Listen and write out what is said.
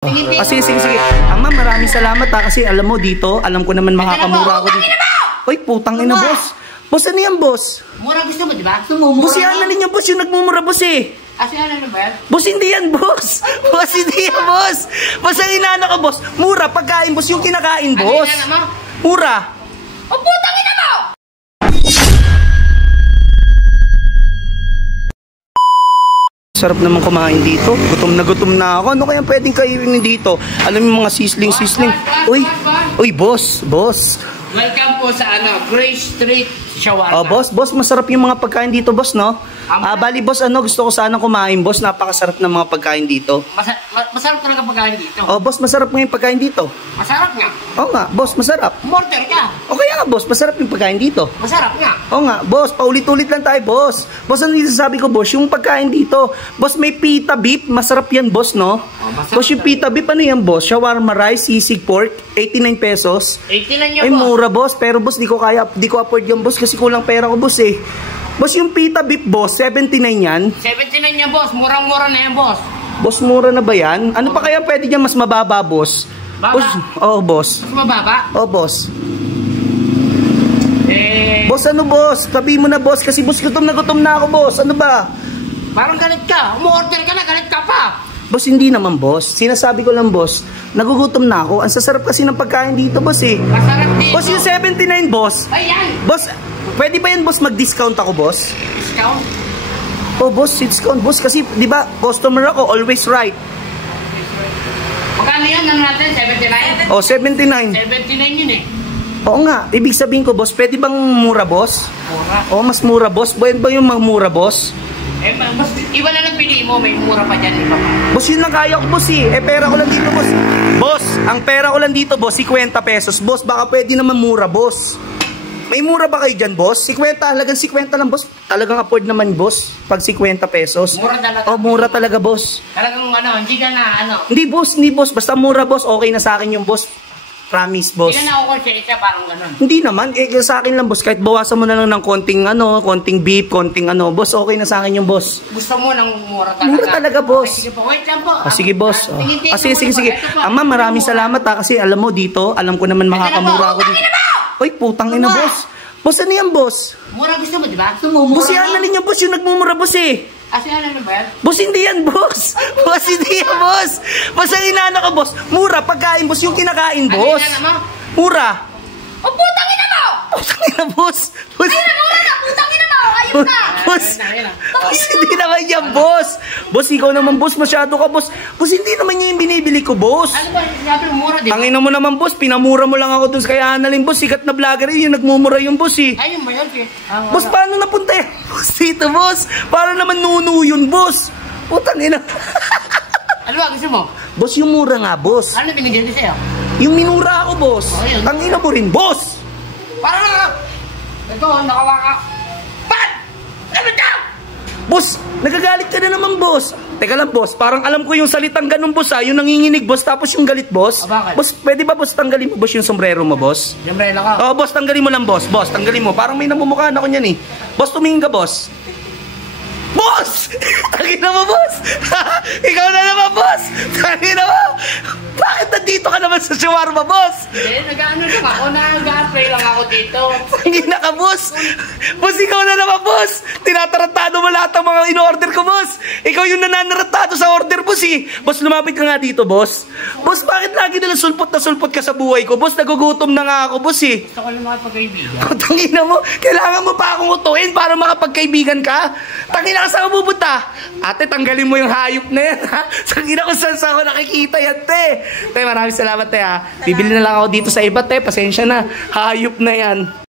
Sige, sige, sige. Ma'am, maraming salamat ha. Kasi alam mo dito, alam ko naman makakamura ako dito. Uy, putang ina, boss. Boss, ano yan, boss? Mura gusto mo, di ba? Mura boss, yan na niya, boss. Yung nagmumura, boss eh. Kasi ano ba yan? Boss, hindi yan, boss. Boss, hindi yan, boss. Boss, ang inaano ka, boss. Mura, pagkain, boss. Yung kinakain, boss. Ano mo? Mura. O, putang ina mo! Sarap naman kumain dito. Gutom na ako. Ano kaya pwedeng kainin dito? Alam mo yung mga sisling. Uy, boss. Welcome po sa Grace Street Shawarma. Oh, boss, masarap yung mga pagkain dito, boss, no? Bali, boss, gusto ko sana kumain, boss. Napakasarap ng mga pagkain dito. Masarap talaga pagkain dito. Oh, boss, masarap nga yung pagkain dito. Masarap nga. Oo nga, boss, masarap. Mortar ka. O kaya nga, boss, masarap yung pagkain dito. Masarap nga. Oo nga, boss, paulit-ulit lang tayo, boss. Boss, ano dito sabi ko, boss, yung pagkain dito. Boss, may pita beef, masarap yan, boss, no? Boss, yung pita beef, ano yan, boss? Shawarma rice, sisig pork, 89 pesos. 89 Ay, yan, boss. mura, boss. Pero, boss, di ko afford yan, boss, kasi kulang pera ko, boss, eh. Boss, yung pita beef, boss, 79 yan. 79 yan, boss. Murang-mura na yan, boss. Boss, mura na ba yan? Ano pa kaya pwede dyan mas mababa, boss? Baba? Boss, boss. Mas mababa? Boss. Boss, ano, boss? Tabi mo na, boss, kasi boss, gutom na ako, boss. Ano ba? Parang galit ka. Umu-order ka na, galit ka pa. Boss, hindi naman, boss. Sinasabi ko lang, boss, nagugutom na ako. Ang sasarap kasi ng pagkain dito, boss, eh. Masarap dito. Boss, yung 79, boss. Ayan. Boss, pwede ba yan, boss, mag-discount ako, boss? Discount? Oh, boss, discount, boss. Kasi, di ba, customer ako, always right. Magkano yan? Ano natin? 79? Oh, 79. 79 yun eh. Oo nga, ibig sabihin ko, boss, pwede bang mura, boss? Mura? Oh, mas mura, boss. Pwede ba yung mura, boss? Mas, iba na lang pili mo, may mura pa dyan, iba pa. Boss, yun lang kaya ko, boss, eh. Pera ko lang dito, boss. Boss, ang pera ko lang dito, boss, 50 pesos. Boss, baka pwede naman mura, boss. May mura ba kayo dyan, boss? 50, halagang 50 lang, boss. Talagang afford naman, boss, pag 50 pesos. Mura talaga. Oh, mura talaga, boss. Talagang hindi ka na, Hindi, boss. Basta mura, boss. Okay na sa akin yung boss. Promise, boss. Hindi ka na ako siya, parang gano'n. Hindi naman, sa akin lang, boss. Kahit bawasan mo na lang ng konting beef, konting boss, okay na sa akin yung boss. Gusto mo ng mura talaga? Mura talaga, boss. Okay, sige po, wait lang po. Sige, boss. Sige. Ma'am, maraming salamat ha, kasi alam mo dito, alam ko naman makakamura ako dito. Uy, putang ina, boss. Boss, ano yan, boss? Mura gusto mo, di ba? Boss, yan na niya, boss, yung nagmumura, boss, eh. Ano ba yan? Boss, hindi yan, boss. Boss, hindi yan, boss. Boss, ang inaano ka, boss. Mura, pagkain, boss, yung kinakain, boss. Ano yan, mo? Mura. O, putang ina mo! Putang ina, boss. Boss, Mura na, putang ina mo! Ayun na! boss, hindi naman yan, boss. Boss, ikaw naman, boss, masyado ka, boss. Boss, hindi naman yan yung binibili ko, boss. Ano ba? Sabi mo, mura, di ba? Tangina mo naman, boss. Pinamura mo lang ako dun kay Annalyn, boss. Sikat na vlogger yun, yung nagmumura yung boss, eh. Ayun ba yun, Boss, paano napunta yan? Boss, dito, boss. Para naman nuno yun, boss. Putang ina. Ano ba, gusto mo? Boss, yung mura nga, boss. Ano binigyan ko sa'yo? Yung minura ako, boss. Oh, yun. Tangina mo rin, boss. Parang ito, nakawaka. Bakit? Ano daw? Boss, nagagalit ka na naman, boss. Teka lang, boss. Parang alam ko yung salitang ganun, boss, ha. Yung nanginginig, boss. Tapos yung galit, boss. Bakit? Boss, pwede ba, boss, tanggalin mo, boss, yung sombrero mo, boss? Siyempre lang ka. Oo, boss, tanggalin mo lang, boss. Boss, tanggalin mo. Parang may namumukhaan ako niyan, eh. Boss, tumingin ka, boss. Boss! Tangina mo, boss! Ikaw na naman, boss! Tangina mo! Bakit nandito ka naman sa shawarma, boss? Nag-ano lang ako, nag-apply lang ako dito. Tangina ka, boss! Boss, ikaw na naman, boss! Tinatarantado mo lahat ng mga in-order ko, boss! Ikaw yung nananarantado sa order, boss, eh! Boss, lumapit ka nga dito, boss! Boss, bakit lagi na sulpot ka sa buhay ko? Boss, nagugutom na nga ako, boss, eh! Gusto ko lang makapagkaibigan. Tangina mo, kailangan mo pa akong utuin para makapagkaibigan ka? Tangina ka, saan ka pupunta? Ate, tanggalin mo yung hayop na yan, ha? Tangina ko, saan ako nakikita yan, te? Te, maraming salamat, te, ha? Bibili na lang ako dito sa iba, te. Pasensya na. Hayop na yan.